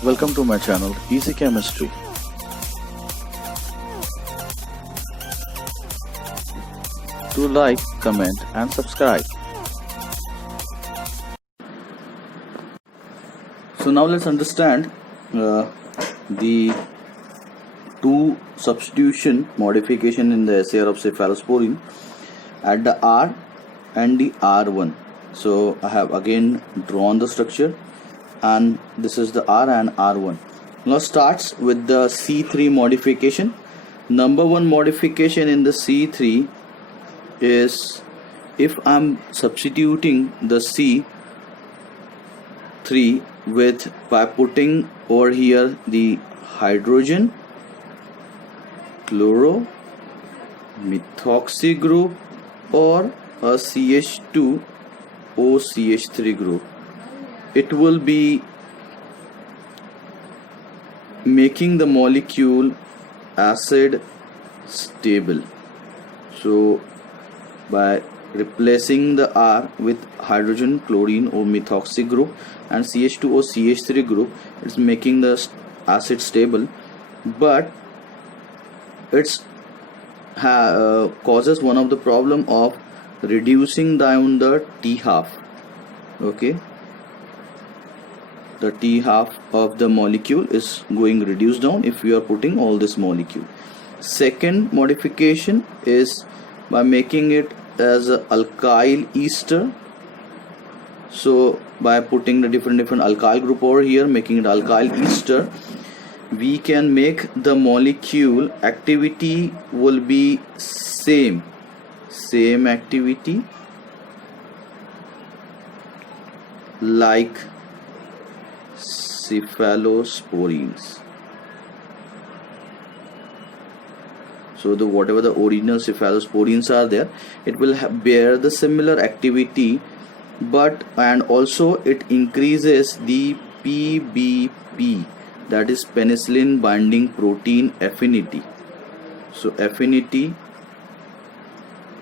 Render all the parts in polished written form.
Welcome to my channel Easy Chemistry. Do like, comment and subscribe. So now let's understand the two substitution modification in the SAR of cephalosporin at the R and the R1. So I have again drawn the structure, and this is the R and R1. Now starts with the C3 modification. Number one modification in the C3 is if I'm substituting the C3 with by putting over here the hydrogen, chloro, methoxy group or a CH2 OCH3 group, it will be making the molecule acid stable. So by replacing the R with hydrogen, chlorine or methoxy group and CH2 or CH3 group, it's making the acid stable, but it's causes one of the problem of reducing down the T half. Okay, the T half of the molecule is going reduced down if we are putting all this molecule. Second modification is by making it as a alkyl ester. So by putting the different alkyl group over here, making it alkyl ester, we can make the molecule activity will be same activity like cephalosporins. So the whatever the original cephalosporins are there, it will bear the similar activity, but and also it increases the PBP, that is penicillin binding protein affinity. So affinity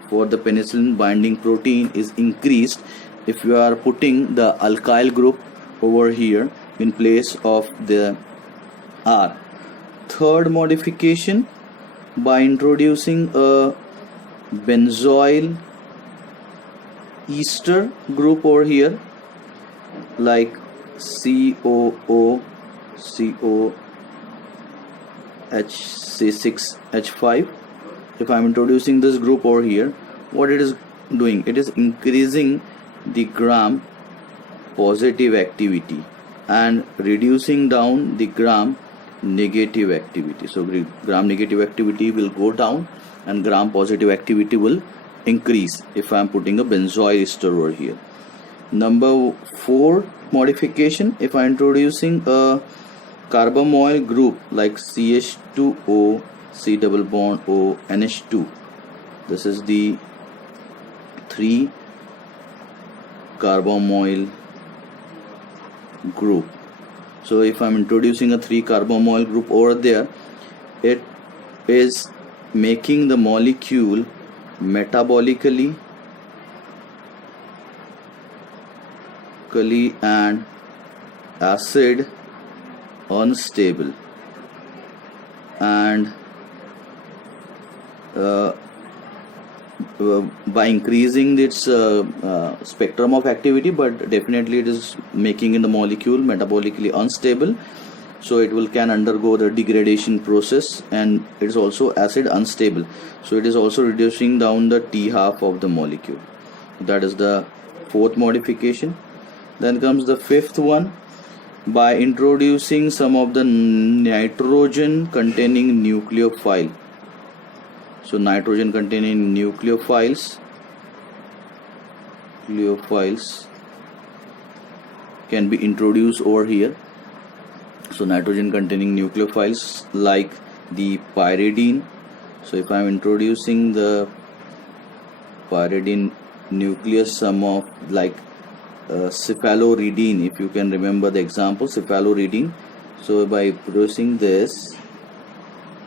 for the penicillin binding protein is increased if you are putting the alkyl group over here in place of the R. Third modification, by introducing a benzoyl ester group over here like COOCOH6H5. if I am introducing this group over here, what it is doing, it is increasing the gram positive activity and reducing down the gram negative activity. So gram negative activity will go down and gram positive activity will increase if I am putting a benzoyl ester over here. Number 4 modification, if I am introducing a carbamoyl group like CH2O C double bond O NH2, this is the 3 carbamoyl group. So if I'm introducing a 3 carbamoyl group over there, it is making the molecule metabolically and acid unstable, and by increasing its spectrum of activity, but definitely it is making in the molecule metabolically unstable, so it can undergo the degradation process, and it is also acid unstable, so it is also reducing down the T half of the molecule. That is the 4th modification. Then comes the 5th one, by introducing some of the nitrogen containing nucleophile. So nitrogen containing nucleophiles can be introduced over here. So nitrogen containing nucleophiles like the pyridine. So if I am introducing the pyridine nucleus, some of like cephaloridine, if you can remember the example, cephaloridine. So by producing this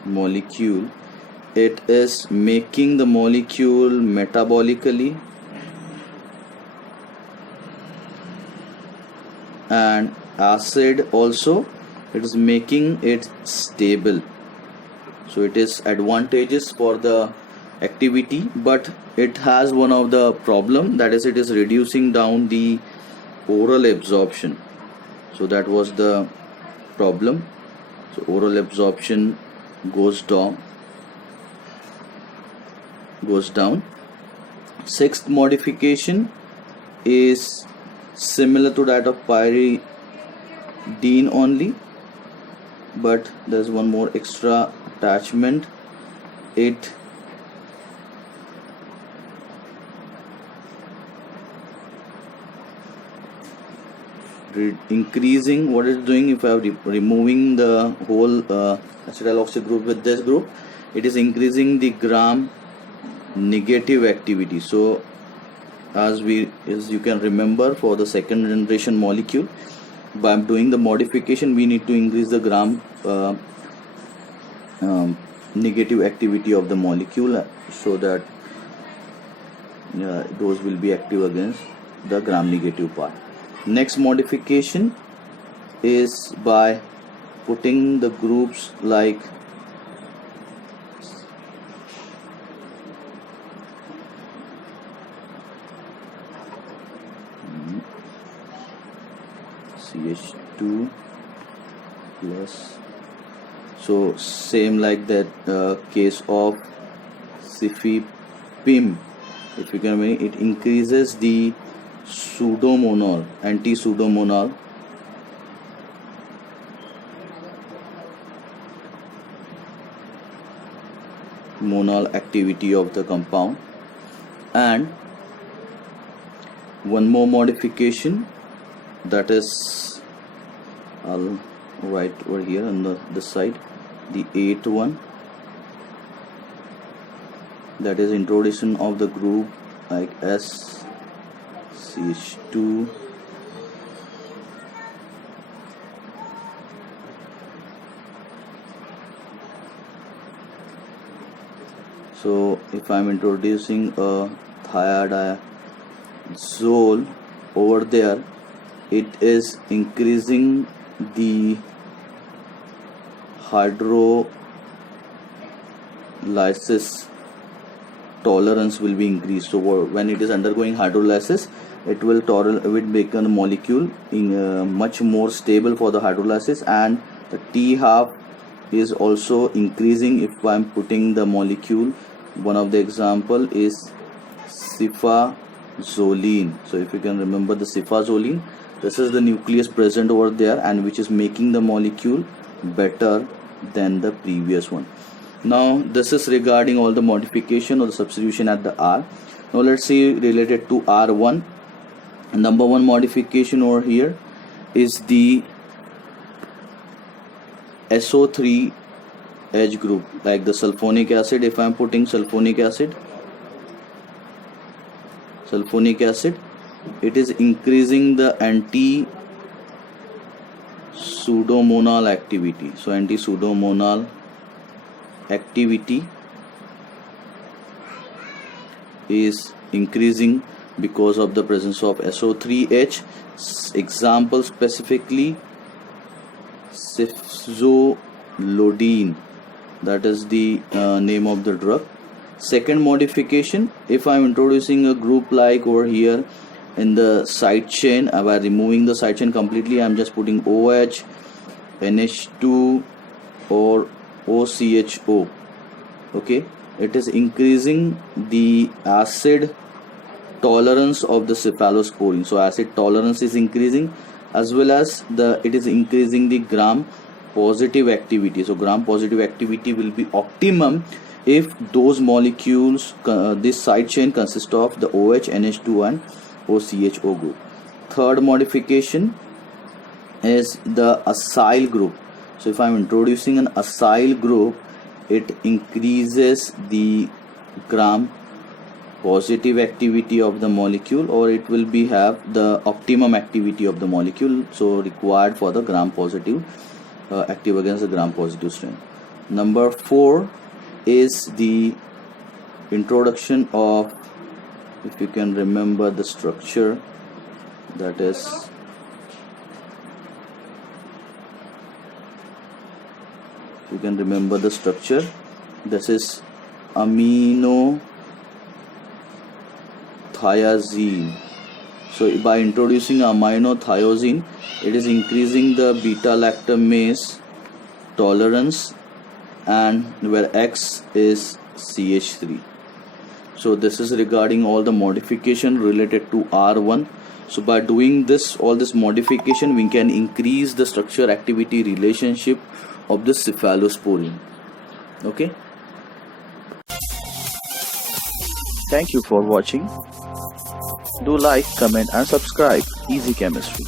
molecule, it is making the molecule metabolically and acid also, it is making it stable. So it is advantageous for the activity, but it has one of the problem, that is it is reducing down the oral absorption. So that was the problem. So oral absorption goes down. Sixth modification is similar to that of pyridine only, but there's one more extra attachment. It increasing, what it's doing, if I am removing the whole acetyl oxide group with this group, it is increasing the gram negative activity. So as you can remember, for the second generation molecule, by doing the modification, we need to increase the gram negative activity of the molecule, so that those will be active against the gram negative part. Next modification is by putting the groups like CH2 plus, so same like that case of cifipim. If you can, it increases the pseudomonal, anti-pseudomonal activity of the compound. And one more modification, that is, I'll write over here on the side, the 8th one, that is introduction of the group like SCH2 so if I'm introducing a thiazole over there, it is increasing the hydrolysis tolerance will be increased. So when it is undergoing hydrolysis, it will make a molecule much more stable for the hydrolysis, and the T half is also increasing. If I am putting the molecule, one of the example is cefazoline. So if you can remember the cefazoline, this is the nucleus present over there, and which is making the molecule better than the previous one. Now this is regarding all the modification or the substitution at the R. Now let's see related to R1. Number one modification over here is the SO3H group, like the sulfonic acid. If I am putting sulfonic acid, it is increasing the anti-pseudomonal activity. So anti-pseudomonal activity is increasing because of the presence of SO3H. Example specifically cefzolodine, that is the name of the drug. Second modification, if I am introducing a group like over here in the side chain, by removing the side chain completely, I am just putting OH, NH2 or OCHO. Okay, it is increasing the acid tolerance of the cephalosporin. So acid tolerance is increasing, as well as it is increasing the gram positive activity. So gram positive activity will be optimum if those molecules, this side chain consists of the OH, NH2 and OCHO group. Third modification is the acyl group. So if I am introducing an acyl group, it increases the gram positive activity of the molecule, or it will have the optimum activity of the molecule, so required for the gram positive active against the gram positive strain. Number 4 is the introduction of, if you can remember the structure, that is You can remember the structure. This is aminothiazine. So by introducing aminothiazine, it is increasing the beta lactamase tolerance, and where X is CH3. So this is regarding all the modification related to R1. So by doing this, all this modification, we can increase the structure activity relationship of the cephalosporin. Okay. Thank you for watching. Do like, comment and subscribe Easy Chemistry.